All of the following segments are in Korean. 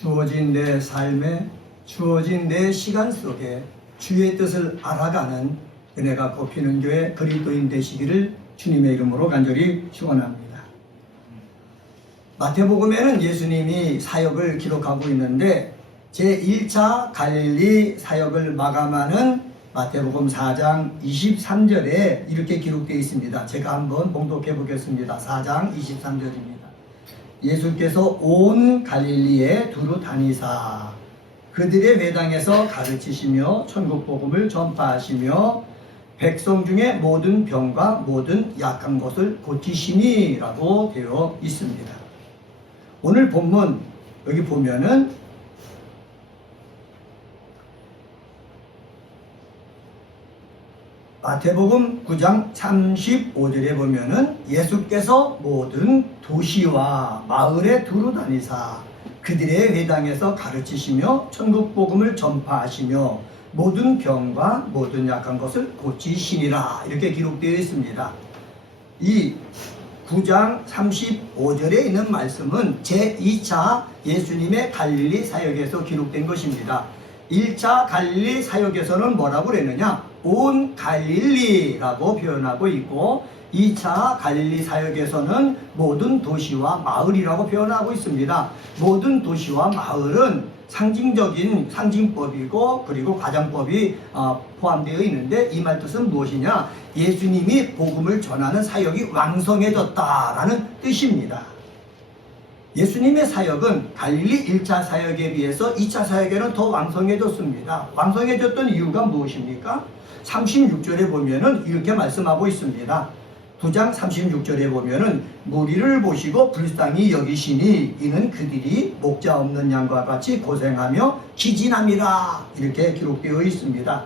주어진 내 삶에, 주어진 내 시간 속에 주의 뜻을 알아가는 은혜가 꼽히는 교회 그리스도인 되시기를 주님의 이름으로 간절히 축원합니다. 마태복음에는 예수님이 사역을 기록하고 있는데 제1차 갈릴리 사역을 마감하는 마태복음 4장 23절에 이렇게 기록되어 있습니다. 제가 한번 봉독해 보겠습니다. 4장 23절입니다. 예수께서 온 갈릴리에 두루 다니사 그들의 회당에서 가르치시며 천국 복음을 전파하시며 백성 중에 모든 병과 모든 약한 것을 고치시니라고 되어 있습니다. 오늘 본문 여기 보면은 마태복음 9장 35절에 보면은 예수께서 모든 도시와 마을에 두루 다니사 그들의 회당에서 가르치시며 천국 복음을 전파하시며 모든 병과 모든 약한 것을 고치시니라 이렇게 기록되어 있습니다. 이 9장 35절에 있는 말씀은 제2차 예수님의 갈릴리 사역에서 기록된 것입니다. 1차 갈릴리 사역에서는 뭐라고 그랬느냐? 온 갈릴리라고 표현하고 있고 2차 갈릴리 사역에서는 모든 도시와 마을이라고 표현하고 있습니다. 모든 도시와 마을은 상징적인 상징법이고 그리고 가장법이 포함되어 있는데 이 말 뜻은 무엇이냐? 예수님이 복음을 전하는 사역이 왕성해졌다라는 뜻입니다. 예수님의 사역은 갈릴리 1차 사역에 비해서 2차 사역에는 더 왕성해졌습니다. 왕성해졌던 이유가 무엇입니까? 36절에 보면은 이렇게 말씀하고 있습니다. 9장 36절에 보면은 무리를 보시고 불쌍히 여기시니 이는 그들이 목자 없는 양과 같이 고생하며 기진함이라 이렇게 기록되어 있습니다.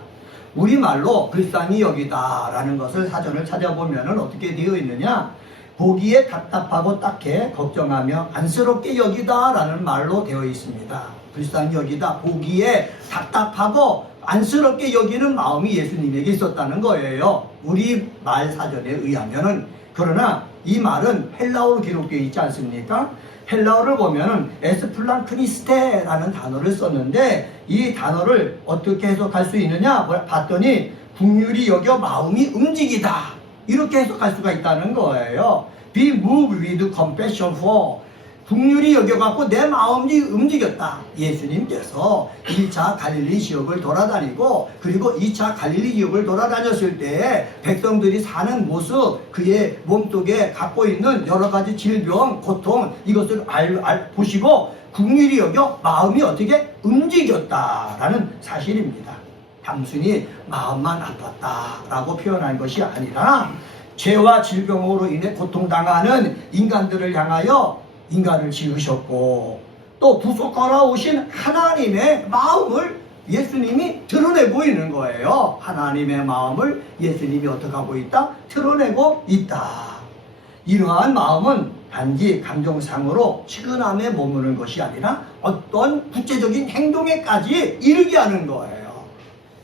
우리말로 불쌍히 여기다 라는 것을 사전을 찾아보면은 어떻게 되어 있느냐? 보기에 답답하고 딱해 걱정하며 안쓰럽게 여기다 라는 말로 되어 있습니다. 불쌍히 여기다, 보기에 답답하고 안쓰럽게 여기는 마음이 예수님에게 있었다는 거예요. 우리 말 사전에 의하면은. 그러나 이 말은 헬라어로 기록되어 있지 않습니까? 헬라어를 보면은 에스플랑크니스테라는 단어를 썼는데 이 단어를 어떻게 해석할 수 있느냐 봤더니 긍휼히 여겨 마음이 움직이다 이렇게 해석할 수가 있다는 거예요. Be moved with compassion for 긍휼히 여겨갖고 내 마음이 움직였다. 예수님께서 1차 갈릴리 지역을 돌아다니고 그리고 2차 갈릴리 지역을 돌아다녔을 때 백성들이 사는 모습, 그의 몸속에 갖고 있는 여러 가지 질병, 고통 이것을 보시고 긍휼히 여겨 마음이 어떻게 움직였다라는 사실입니다. 단순히 마음만 아팠다라고 표현한 것이 아니라 죄와 질병으로 인해 고통당하는 인간들을 향하여 인간을 지으셨고 또 부속하러 오신 하나님의 마음을 예수님이 드러내고 있는 거예요. 하나님의 마음을 예수님이 어떻게 하고 있다? 드러내고 있다. 이러한 마음은 단지 감정상으로 측은함에 머무는 것이 아니라 어떤 구체적인 행동에까지 이르게 하는 거예요.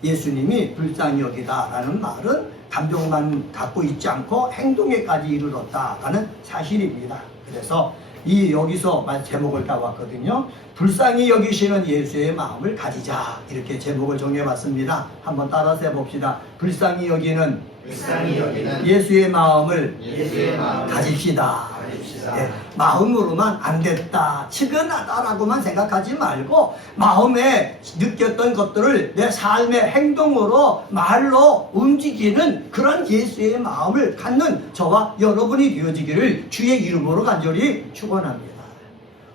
예수님이 불쌍히 여기다 라는 말은 감정만 갖고 있지 않고 행동에까지 이르렀다라는 사실입니다. 그래서 여기서 제목을 따왔거든요. 불쌍히 여기시는 예수의 마음을 가지자 이렇게 제목을 정해봤습니다. 한번 따라서 해봅시다. 불쌍히 여기는 예수의 마음을 가집시다. 네, 마음으로만 안 됐다, 측은하다라고만 생각하지 말고 마음에 느꼈던 것들을 내 삶의 행동으로 말로 움직이는 그런 예수의 마음을 갖는 저와 여러분이 되어지기를 주의 이름으로 간절히 축원합니다.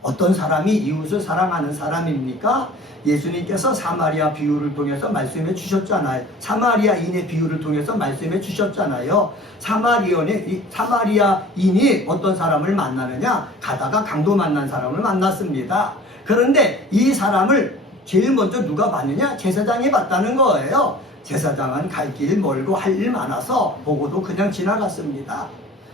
어떤 사람이 이웃을 사랑하는 사람입니까? 예수님께서 사마리아 비유를 통해서 말씀해 주셨잖아요. 사마리아인의 비유를 통해서 말씀해 주셨잖아요. 사마리아인이 어떤 사람을 만나느냐? 가다가 강도 만난 사람을 만났습니다. 그런데 이 사람을 제일 먼저 누가 봤느냐? 제사장이 봤다는 거예요. 제사장은 갈 길 멀고 할 일 많아서 보고도 그냥 지나갔습니다.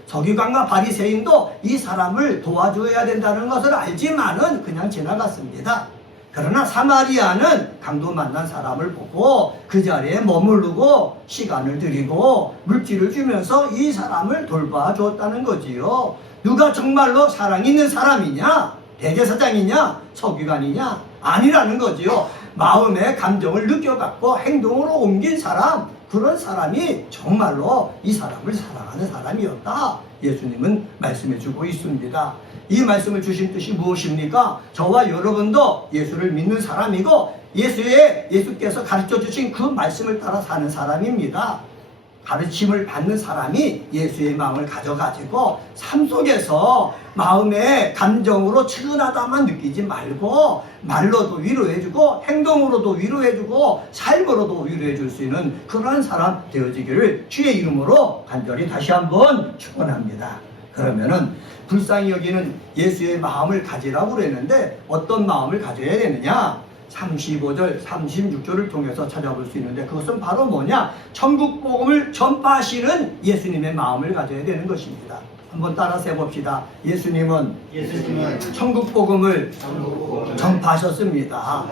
서기관과 바리새인도 이 사람을 도와줘야 된다는 것을 알지만은 그냥 지나갔습니다. 그러나 사마리아는 강도 만난 사람을 보고 그 자리에 머무르고 시간을 들이고 물질을 주면서 이 사람을 돌봐줬다는 거지요. 누가 정말로 사랑이 있는 사람이냐? 대제사장이냐 서기관이냐 아니라는 거지요. 마음의 감정을 느껴갖고 행동으로 옮긴 사람, 그런 사람이 정말로 이 사람을 사랑하는 사람이었다, 예수님은 말씀해주고 있습니다. 이 말씀을 주신 뜻이 무엇입니까? 저와 여러분도 예수를 믿는 사람이고 예수께서 가르쳐 주신 그 말씀을 따라 사는 사람입니다. 가르침을 받는 사람이 예수의 마음을 가져가지고 삶 속에서 마음의 감정으로 측은하다만 느끼지 말고 말로도 위로해주고 행동으로도 위로해주고 삶으로도 위로해줄 수 있는 그러한 사람 되어지기를 주의 이름으로 간절히 다시 한번 축원합니다. 그러면은 불쌍히 여기는 예수의 마음을 가지라고 그랬는데 어떤 마음을 가져야 되느냐? 35절, 36절을 통해서 찾아볼 수 있는데 그것은 바로 뭐냐? 천국 복음을 전파하시는 예수님의 마음을 가져야 되는 것입니다. 한번 따라서 해봅시다. 예수님은 천국 복음을 전파하셨습니다.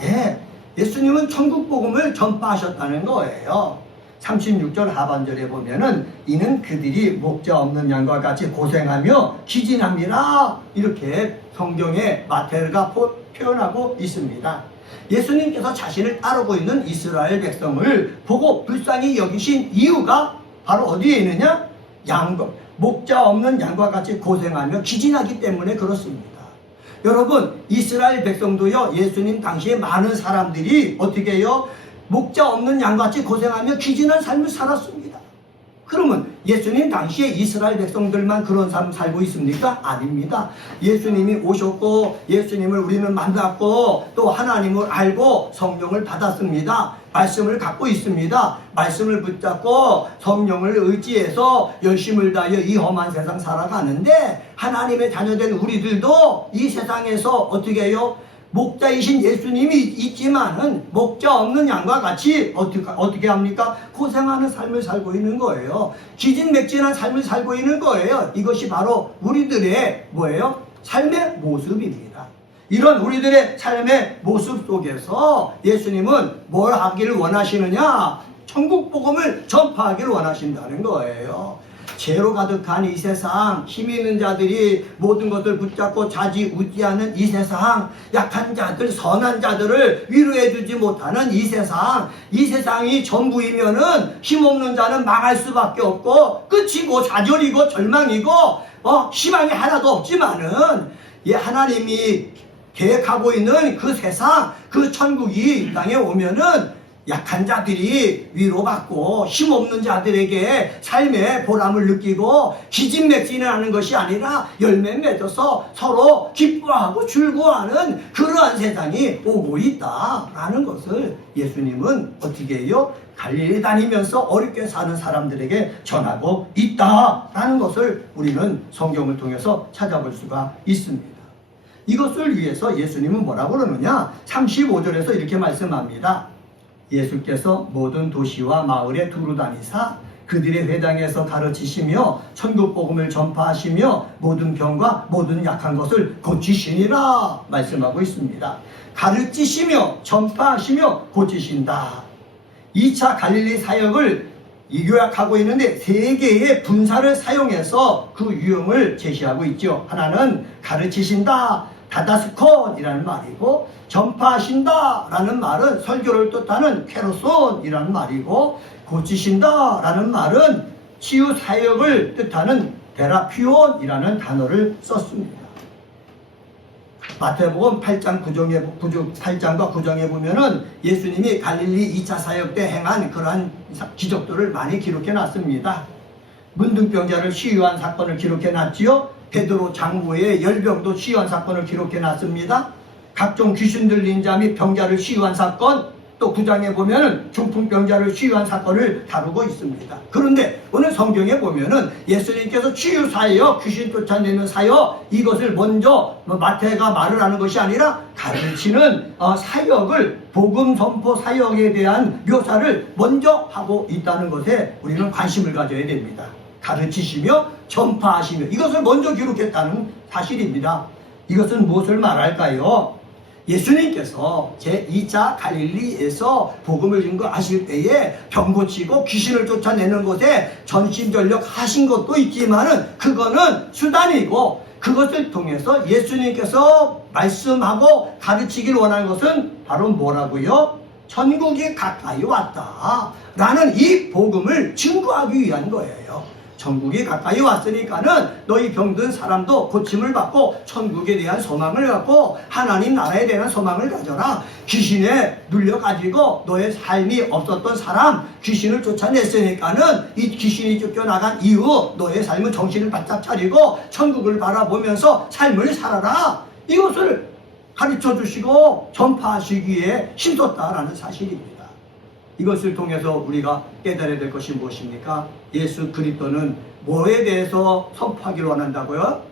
네, 예수님은 천국 복음을 전파하셨다는 거예요. 36절 하반절에 보면은 이는 그들이 목자 없는 양과 같이 고생하며 기진합니다, 이렇게 성경에 마태가 표현하고 있습니다. 예수님께서 자신을 따르고 있는 이스라엘 백성을 보고 불쌍히 여기신 이유가 바로 어디에 있느냐? 목자 없는 양과 같이 고생하며 기진하기 때문에 그렇습니다. 여러분, 이스라엘 백성도요, 예수님 당시에 많은 사람들이 어떻게 해요? 목자 없는 양같이 고생하며 기진한 삶을 살았습니다. 그러면 예수님 당시에 이스라엘 백성들만 그런 삶을 살고 있습니까? 아닙니다. 예수님이 오셨고 예수님을 우리는 만났고 또 하나님을 알고 성령을 받았습니다. 말씀을 갖고 있습니다. 말씀을 붙잡고 성령을 의지해서 열심을 다하여 이 험한 세상 살아가는데 하나님의 자녀된 우리들도 이 세상에서 어떻게 해요? 목자이신 예수님이 있지만은 목자 없는 양과 같이 어떻게 합니까? 고생하는 삶을 살고 있는 거예요. 기진맥진한 삶을 살고 있는 거예요. 이것이 바로 우리들의 뭐예요? 삶의 모습입니다. 이런 우리들의 삶의 모습 속에서 예수님은 뭘 하기를 원하시느냐? 천국 복음을 전파하기를 원하신다는 거예요. 죄로 가득한 이 세상, 힘 있는 자들이 모든 것을 붙잡고 좌지우지하는 이 세상, 약한 자들, 선한 자들을 위로해주지 못하는 이 세상이 전부이면은 힘없는 자는 망할 수밖에 없고 끝이고 좌절이고 절망이고 희망이 하나도 없지만은 하나님이 계획하고 있는 그 세상, 그 천국이 이 땅에 오면은 약한 자들이 위로받고 힘없는 자들에게 삶의 보람을 느끼고 기진맥진하는 것이 아니라 열매 맺어서 서로 기뻐하고 즐거워하는 그러한 세상이 오고 있다라는 것을 예수님은 어떻게 해요? 갈릴리 다니면서 어렵게 사는 사람들에게 전하고 있다라는 것을 우리는 성경을 통해서 찾아볼 수가 있습니다. 이것을 위해서 예수님은 뭐라고 그러느냐? 35절에서 이렇게 말씀합니다. 예수께서 모든 도시와 마을에 두루 다니사 그들의 회당에서 가르치시며 천국 복음을 전파하시며 모든 병과 모든 약한 것을 고치시니라 말씀하고 있습니다. 가르치시며 전파하시며 고치신다. 2차 갈릴리 사역을 요약하고 있는데 세 개의 분사를 사용해서 그 유형을 제시하고 있죠. 하나는 가르치신다, 다다스콘이라는 말이고, 전파하신다라는 말은 설교를 뜻하는 케로손이라는 말이고, 고치신다라는 말은 치유 사역을 뜻하는 데라피온이라는 단어를 썼습니다. 마태복음 8장 8장과 9장에 보면은 예수님이 갈릴리 2차 사역 때 행한 그러한 기적들을 많이 기록해 놨습니다. 문둥병자를 치유한 사건을 기록해 놨지요. 베드로 장부의 열병도 치유한 사건을 기록해 놨습니다. 각종 귀신 들린 자 및 병자를 치유한 사건, 또 9장에 보면은 중풍병자를 치유한 사건을 다루고 있습니다. 그런데 오늘 성경에 보면은 예수님께서 치유 사역, 귀신 쫓아내는 사역, 이것을 먼저 마태가 말을 하는 것이 아니라 가르치는 사역을, 복음 선포 사역에 대한 묘사를 먼저 하고 있다는 것에 우리는 관심을 가져야 됩니다. 가르치시며 전파하시며, 이것을 먼저 기록했다는 사실입니다. 이것은 무엇을 말할까요? 예수님께서 제2차 갈릴리에서 복음을 증거하실 때에 병 고치고 귀신을 쫓아내는 것에 전심전력 하신 것도 있지만은 그거는 수단이고, 그것을 통해서 예수님께서 말씀하고 가르치길 원하는 것은 바로 뭐라고요? 천국이 가까이 왔다 라는 이 복음을 증거하기 위한 거예요. 천국이 가까이 왔으니까는 너희 병든 사람도 고침을 받고 천국에 대한 소망을 갖고 하나님 나라에 대한 소망을 가져라. 귀신에 눌려가지고 너의 삶이 없었던 사람 귀신을 쫓아냈으니까는 이 귀신이 쫓겨나간 이후 너의 삶은 정신을 바짝 차리고 천국을 바라보면서 삶을 살아라. 이것을 가르쳐 주시고 전파하시기에 힘썼다라는 사실입니다. 이것을 통해서 우리가 깨달아야 될 것이 무엇입니까? 예수 그리스도는 뭐에 대해서 선포하기를 원한다고요?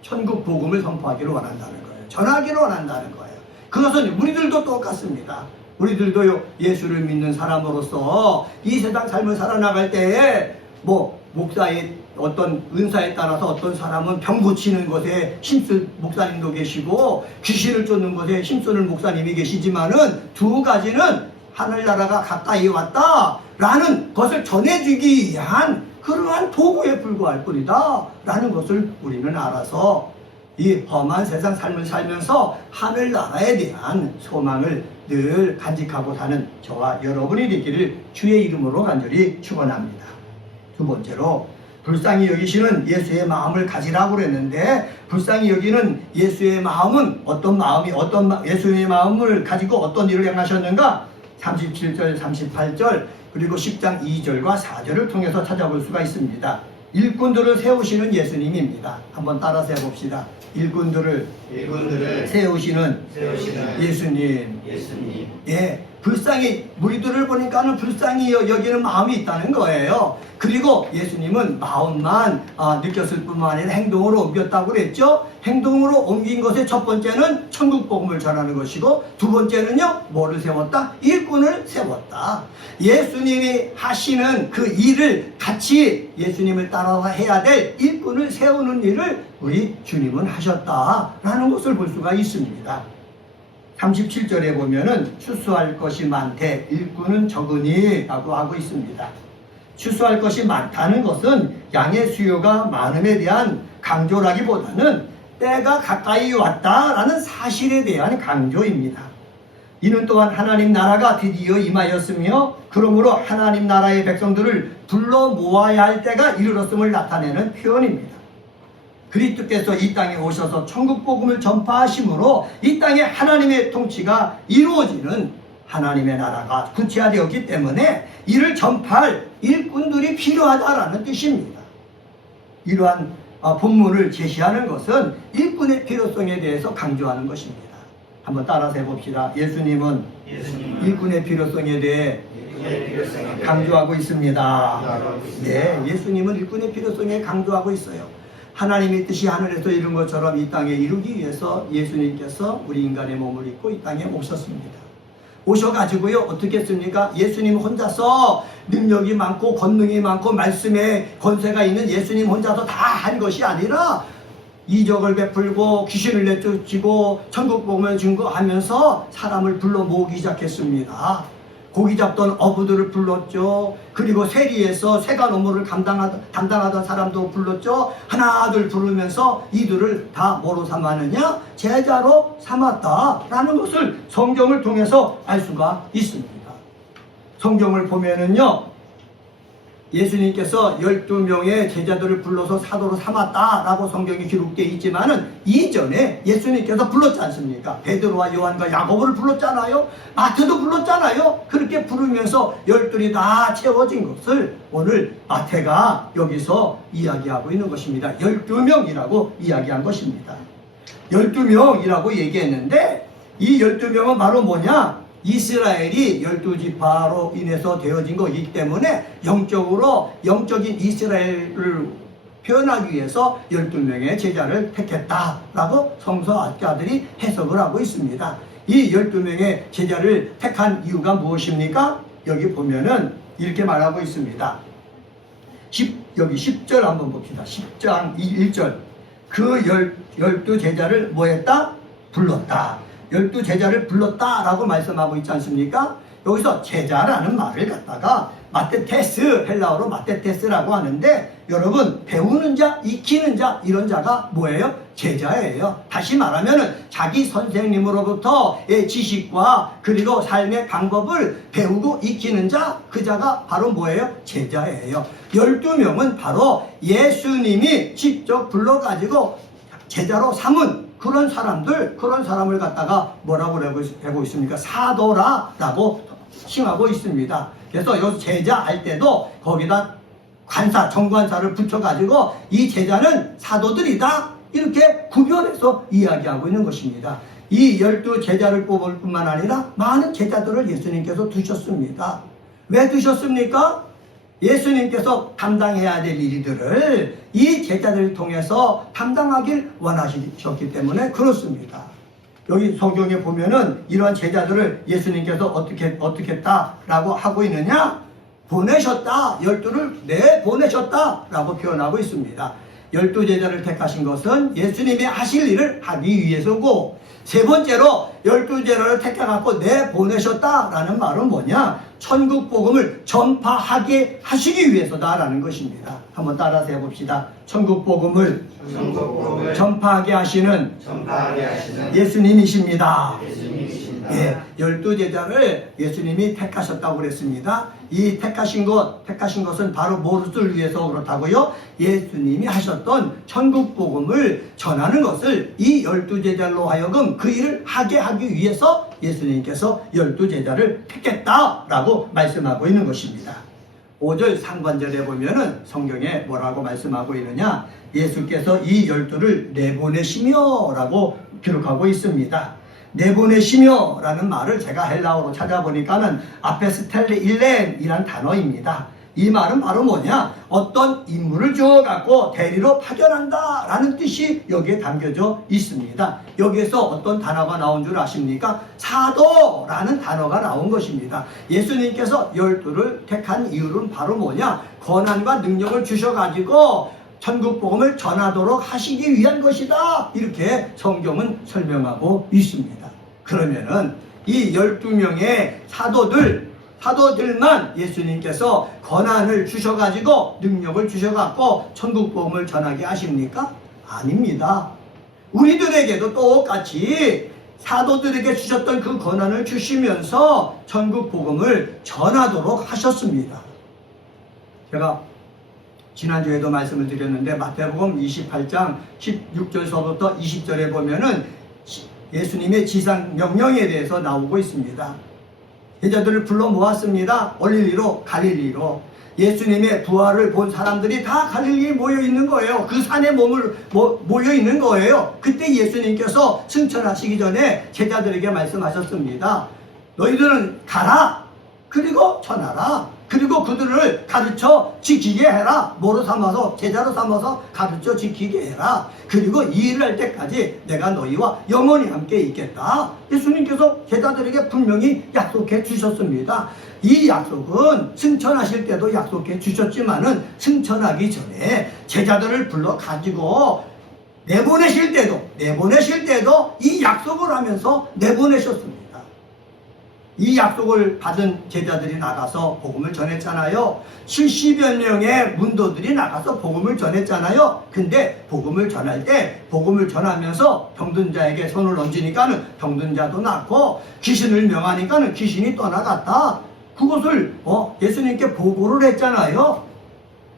천국 복음을 선포하기를 원한다는 거예요. 전하기를 원한다는 거예요. 그것은 우리들도 똑같습니다. 우리들도 예수를 믿는 사람으로서 이 세상 삶을 살아나갈 때에 목사의 어떤 은사에 따라서 어떤 사람은 병 고치는 것에 힘쓸 목사님도 계시고 귀신을 쫓는 것에 힘쓰는 목사님이 계시지만은 두 가지는 하늘나라가 가까이 왔다 라는 것을 전해주기 위한 그러한 도구에 불과할 뿐이다 라는 것을 우리는 알아서 이 험한 세상 삶을 살면서 하늘나라에 대한 소망을 늘 간직하고 사는 저와 여러분이 되기를 주의 이름으로 간절히 축원합니다. 두 번째로 불쌍히 여기시는 예수의 마음을 가지라고 그랬는데 불쌍히 여기는 예수의 마음은 어떤 마음이 예수의 마음을 가지고 어떤 일을 행하셨는가? 37절, 38절 그리고 10장 2절과 4절을 통해서 찾아볼 수가 있습니다. 일꾼들을 세우시는 예수님입니다. 한번 따라서 해봅시다. 일꾼들을 세우시는 예수님. 예, 불쌍히 무리들을 보니까는 불쌍히 여기는 마음이 있다는 거예요. 그리고 예수님은 마음만 느꼈을 뿐만 아니라 행동으로 옮겼다고 그랬죠. 행동으로 옮긴 것의 첫 번째는 천국 복음을 전하는 것이고 두 번째는요 뭐를 세웠다? 일꾼을 세웠다. 예수님이 하시는 그 일을 같이 예수님을 따라서 해야 될 일꾼을 세우는 일을 우리 주님은 하셨다라는 것을 볼 수가 있습니다. 37절에 보면은 추수할 것이 많되 일꾼은 적으니 라고 하고 있습니다. 추수할 것이 많다는 것은 양의 수요가 많음에 대한 강조라기보다는 때가 가까이 왔다라는 사실에 대한 강조입니다. 이는 또한 하나님 나라가 드디어 임하였으며 그러므로 하나님 나라의 백성들을 불러 모아야 할 때가 이르렀음을 나타내는 표현입니다. 그리스도께서 이 땅에 오셔서 천국 복음을 전파하심으로 이 땅에 하나님의 통치가 이루어지는 하나님의 나라가 구체화되었기 때문에 이를 전파할 일꾼들이 필요하다라는 뜻입니다. 이러한 본문을 제시하는 것은 일꾼의 필요성에 대해서 강조하는 것입니다. 한번 따라서 해봅시다. 예수님은 일꾼의 필요성에 대해 강조하고 있습니다. 네, 예수님은 일꾼의 필요성에 강조하고 있어요. 하나님의 뜻이 하늘에서 이룬 것처럼 이 땅에 이루기 위해서 예수님께서 우리 인간의 몸을 입고 이 땅에 오셨습니다. 오셔가지고요 어떻게 했습니까? 예수님 혼자서 능력이 많고 권능이 많고 말씀에 권세가 있는 예수님 혼자서 다 한 것이 아니라 이적을 베풀고 귀신을 내쫓고 천국 복음을 증거하면서 사람을 불러 모으기 시작했습니다. 고기 잡던 어부들을 불렀죠. 그리고 세리에서 세관 업무를 담당하던 사람도 불렀죠. 하나둘 부르면서 이들을 다 뭐로 삼았느냐? 제자로 삼았다라는 것을 성경을 통해서 알 수가 있습니다. 성경을 보면은요 예수님께서 12명의 제자들을 불러서 사도로 삼았다라고 성경이 기록되어 있지만은 이전에 예수님께서 불렀지 않습니까? 베드로와 요한과 야고보를 불렀잖아요. 마태도 불렀잖아요. 그렇게 부르면서 12이 다 채워진 것을 오늘 마태가 여기서 이야기하고 있는 것입니다. 12명이라고 이야기한 것입니다. 12명이라고 얘기했는데 이 12명은 바로 뭐냐? 이스라엘이 12지파로 인해서 되어진 것이기 때문에 영적인 이스라엘을 표현하기 위해서 12명의 제자를 택했다라고 성서학자들이 해석을 하고 있습니다. 이 12명의 제자를 택한 이유가 무엇입니까? 여기 보면은 이렇게 말하고 있습니다. 여기 10절 한번 봅시다. 10장 1절. 그 12제자를 뭐 했다? 불렀다. 12제자를 불렀다라고 말씀하고 있지 않습니까? 여기서 제자라는 말을 갖다가 마테테스, 헬라어로 마테테스라고 하는데, 여러분 배우는 자, 익히는 자, 이런 자가 뭐예요? 제자예요. 다시 말하면 자기 선생님으로부터 지식과 그리고 삶의 방법을 배우고 익히는 자, 그 자가 바로 뭐예요? 제자예요. 12명은 바로 예수님이 직접 불러가지고 제자로 삼은 그런 사람을 갖다가 뭐라고 하고 있습니까? 사도라라고 칭하고 있습니다. 그래서 요 제자 할 때도 거기다 관사, 정관사를 붙여가지고 이 제자는 사도들이다, 이렇게 구별해서 이야기하고 있는 것입니다. 이 12제자를 뽑을 뿐만 아니라 많은 제자들을 예수님께서 두셨습니다. 왜 두셨습니까? 예수님께서 담당해야 될 일들을 이 제자들을 통해서 담당하길 원하셨기 때문에 그렇습니다. 여기 성경에 보면은 이러한 제자들을 예수님께서 어떻게 했다라고 하고 있느냐? 보내셨다. 12를 내보내셨다라고 표현하고 있습니다. 12제자를 택하신 것은 예수님이 하실 일을 하기 위해서고, 세 번째로 12제자를 택해갖고 내보내셨다라는 말은 뭐냐? 천국 복음을 전파하게 하시기 위해서다라는 것입니다. 한번 따라서 해봅시다. 천국 복음을 전파하게 하시는 예수님이십니다. 예, 12제자를 예수님이 택하셨다고 그랬습니다. 이 택하신 것은 바로 무엇을 위해서 그렇다고요? 예수님이 하셨던 천국 복음을 전하는 것을 이 12제자로 하여금 그 일을 하게 하기 위해서 예수님께서 12제자를 택했다라고 말씀하고 있는 것입니다. 5절 상반절에 보면은 성경에 뭐라고 말씀하고 있느냐? 예수께서 이 12를 내보내시며 라고 기록하고 있습니다. 내보내시며 라는 말을 제가 헬라어로 찾아보니까는 아페스텔레 일렌이란 단어입니다. 이 말은 바로 뭐냐? 어떤 인물을 주어갖고 대리로 파견한다 라는 뜻이 여기에 담겨져 있습니다. 여기에서 어떤 단어가 나온 줄 아십니까? 사도라는 단어가 나온 것입니다. 예수님께서 12를 택한 이유는 바로 뭐냐? 권한과 능력을 주셔가지고 천국 복음을 전하도록 하시기 위한 것이다, 이렇게 성경은 설명하고 있습니다. 그러면은 이 12명의 사도들만 예수님께서 권한을 주셔가지고 능력을 주셔갖고 천국 복음을 전하게 하십니까? 아닙니다. 우리들에게도 똑같이 사도들에게 주셨던 그 권한을 주시면서 천국 복음을 전하도록 하셨습니다. 제가 지난주에도 말씀을 드렸는데 마태복음 28장 16절서부터 20절에 보면은 예수님의 지상 명령에 대해서 나오고 있습니다. 제자들을 불러 모았습니다. 올릴리로, 갈릴리로. 예수님의 부활을 본 사람들이 다 갈릴리에 모여 있는 거예요. 그 산에 모여 있는 거예요. 그때 예수님께서 승천하시기 전에 제자들에게 말씀하셨습니다. 너희들은 가라. 그리고 전하라. 그리고 그들을 가르쳐 지키게 해라. 뭐로 삼아서? 제자로 삼아서 가르쳐 지키게 해라. 그리고 이 일을 할 때까지 내가 너희와 영원히 함께 있겠다. 예수님께서 제자들에게 분명히 약속해 주셨습니다. 이 약속은 승천하실 때도 약속해 주셨지만은 승천하기 전에 제자들을 불러 가지고 내보내실 때도 이 약속을 하면서 내보내셨습니다. 이 약속을 받은 제자들이 나가서 복음을 전했잖아요. 70여 명의 문도들이 나가서 복음을 전했잖아요. 근데 복음을 전할 때 복음을 전하면서 병든 자에게 손을 얹으니까는 병든 자도 낫고, 귀신을 명하니까는 귀신이 떠나갔다. 그것을 예수님께 보고를 했잖아요.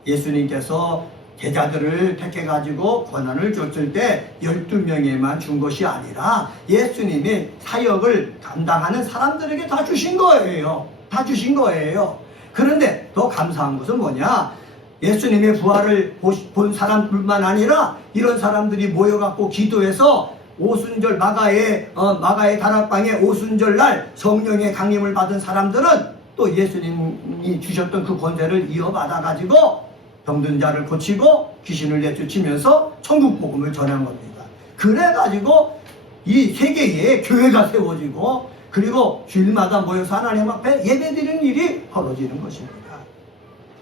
예수님께서 제자들을 택해가지고 권한을 줬을 때 12명에만 준 것이 아니라 예수님이 사역을 감당하는 사람들에게 다 주신 거예요. 다 주신 거예요. 그런데 더 감사한 것은 뭐냐? 예수님의 부활을 본 사람뿐만 아니라 이런 사람들이 모여갖고 기도해서 오순절 마가의 다락방에 오순절 날 성령의 강림을 받은 사람들은 또 예수님이 주셨던 그 권세를 이어받아가지고 병든 자를 고치고 귀신을 내쫓으면서 천국 복음을 전한 겁니다. 그래가지고 이 세계에 교회가 세워지고, 그리고 주일마다 모여서 하나님 앞에 예배드리는 일이 벌어지는 것입니다.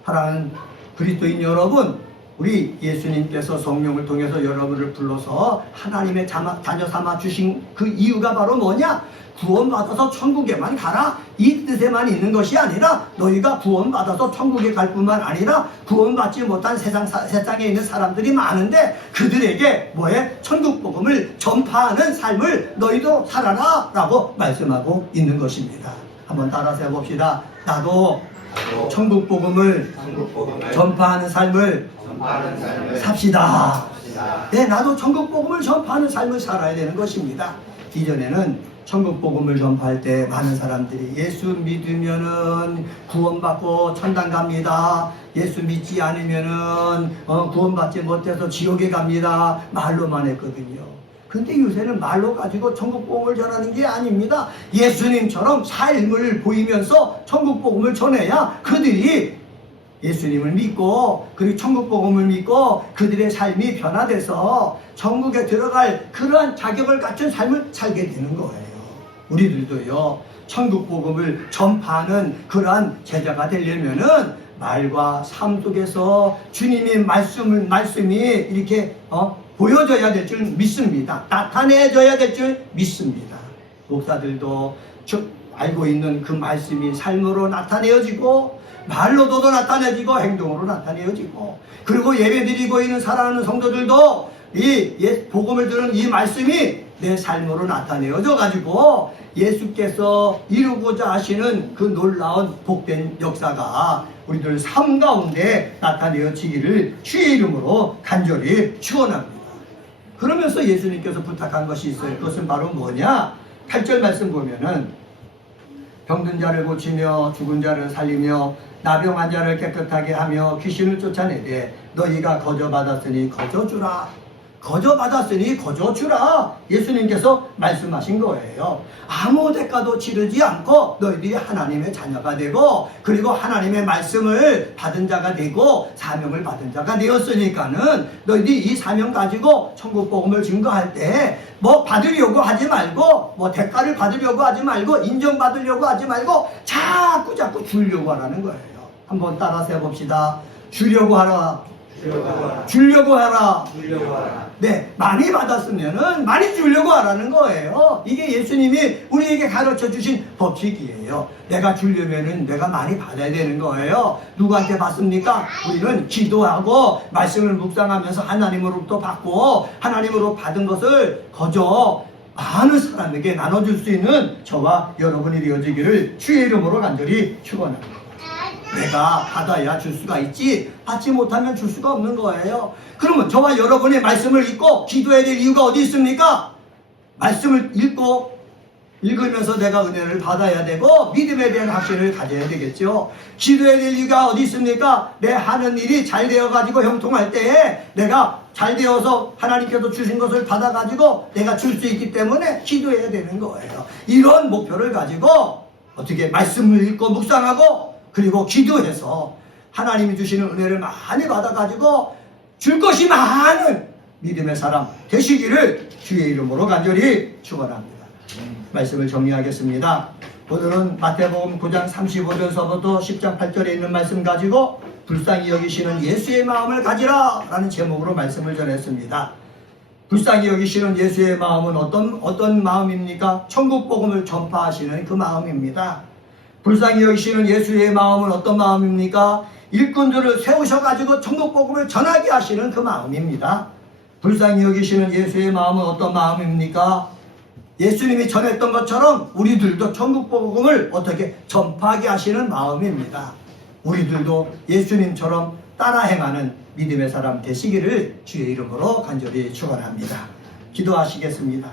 사랑하는 그리스도인 여러분, 우리 예수님께서 성령을 통해서 여러분을 불러서 하나님의 자녀 삼아 주신 그 이유가 바로 뭐냐? 구원받아서 천국에만 가라, 이 뜻에만 있는 것이 아니라 너희가 구원받아서 천국에 갈 뿐만 아니라 구원받지 못한 세상에 있는 사람들이 많은데 그들에게 뭐해? 천국 복음을 전파하는 삶을 너희도 살아라 라고 말씀하고 있는 것입니다. 한번 따라서 해봅시다. 나도 천국 복음을 전파하는 삶을 삽시다. 네, 나도 천국 복음을 전파하는 삶을 살아야 되는 것입니다. 이전에는 천국 복음을 전파할 때 많은 사람들이 예수 믿으면은 구원받고 천당 갑니다. 예수 믿지 않으면은 구원받지 못해서 지옥에 갑니다. 말로만 했거든요. 근데 요새는 말로 가지고 천국 복음을 전하는 게 아닙니다. 예수님처럼 삶을 보이면서 천국 복음을 전해야 그들이 예수님을 믿고 그리고 천국 복음을 믿고 그들의 삶이 변화돼서 천국에 들어갈 그러한 자격을 갖춘 삶을 살게 되는 거예요. 우리들도요, 천국 복음을 전파하는 그러한 제자가 되려면은 말과 삶 속에서 주님의 말씀이 이렇게 보여져야 될 줄 믿습니다. 나타내져야 될 줄 믿습니다. 목사들도 알고 있는 그 말씀이 삶으로 나타내어지고 말로도 나타내지고 행동으로 나타내어지고, 그리고 예배드리고 있는 사랑하는 성도들도 이 복음을 들은 이 말씀이 내 삶으로 나타내어져 가지고 예수께서 이루고자 하시는 그 놀라운 복된 역사가 우리들 삶 가운데 나타내어지기를 주의 이름으로 간절히 축원합니다. 그러면서 예수님께서 부탁한 것이 있어요. 그것은 바로 뭐냐? 8절 말씀 보면은 병든 자를 고치며 죽은 자를 살리며 나병한 자를 깨끗하게 하며 귀신을 쫓아내되 너희가 거저받았으니 거저주라. 거저받았으니 거저주라. 예수님께서 말씀하신 거예요. 아무 대가도 치르지 않고 너희들이 하나님의 자녀가 되고 그리고 하나님의 말씀을 받은 자가 되고 사명을 받은 자가 되었으니까는 너희들이 이 사명 가지고 천국 복음을 증거할 때 뭐 받으려고 하지 말고 뭐 대가를 받으려고 하지 말고 인정받으려고 하지 말고 자꾸 주려고 하라는 거예요. 한번 따라서 해봅시다. 주려고 하라. 주려고 하라. 네, 많이 받았으면은 많이 주려고 하라는 거예요. 이게 예수님이 우리에게 가르쳐 주신 법칙이에요. 내가 주려면은 내가 많이 받아야 되는 거예요. 누구한테 받습니까? 우리는 기도하고 말씀을 묵상하면서 하나님으로부터 받고 하나님으로 받은 것을 거저 많은 사람에게 나눠줄 수 있는 저와 여러분이 되어지기를 주의 이름으로 간절히 축원합니다. 내가 받아야 줄 수가 있지 받지 못하면 줄 수가 없는 거예요. 그러면 저와 여러분의 말씀을 읽고 기도해야 될 이유가 어디 있습니까? 말씀을 읽으면서 내가 은혜를 받아야 되고 믿음에 대한 확신을 가져야 되겠죠. 기도해야 될 이유가 어디 있습니까? 내 하는 일이 잘 되어가지고 형통할 때에 내가 잘 되어서 하나님께서 주신 것을 받아가지고 내가 줄 수 있기 때문에 기도해야 되는 거예요. 이런 목표를 가지고 어떻게 말씀을 읽고 묵상하고 그리고 기도해서 하나님이 주시는 은혜를 많이 받아가지고 줄 것이 많은 믿음의 사람 되시기를 주의 이름으로 간절히 축원합니다. 말씀을 정리하겠습니다. 오늘은 마태복음 9장 35절서부터 10장 8절에 있는 말씀 가지고 불쌍히 여기시는 예수의 마음을 가지라 라는 제목으로 말씀을 전했습니다. 불쌍히 여기시는 예수의 마음은 어떤 마음입니까? 천국 복음을 전파하시는 그 마음입니다. 불쌍히 여기시는 예수의 마음은 어떤 마음입니까? 일꾼들을 세우셔가지고 천국 복음을 전하게 하시는 그 마음입니다. 불쌍히 여기시는 예수의 마음은 어떤 마음입니까? 예수님이 전했던 것처럼 우리들도 천국 복음을 어떻게 전파하게 하시는 마음입니다. 우리들도 예수님처럼 따라 행하는 믿음의 사람 되시기를 주의 이름으로 간절히 축원합니다. 기도하시겠습니다.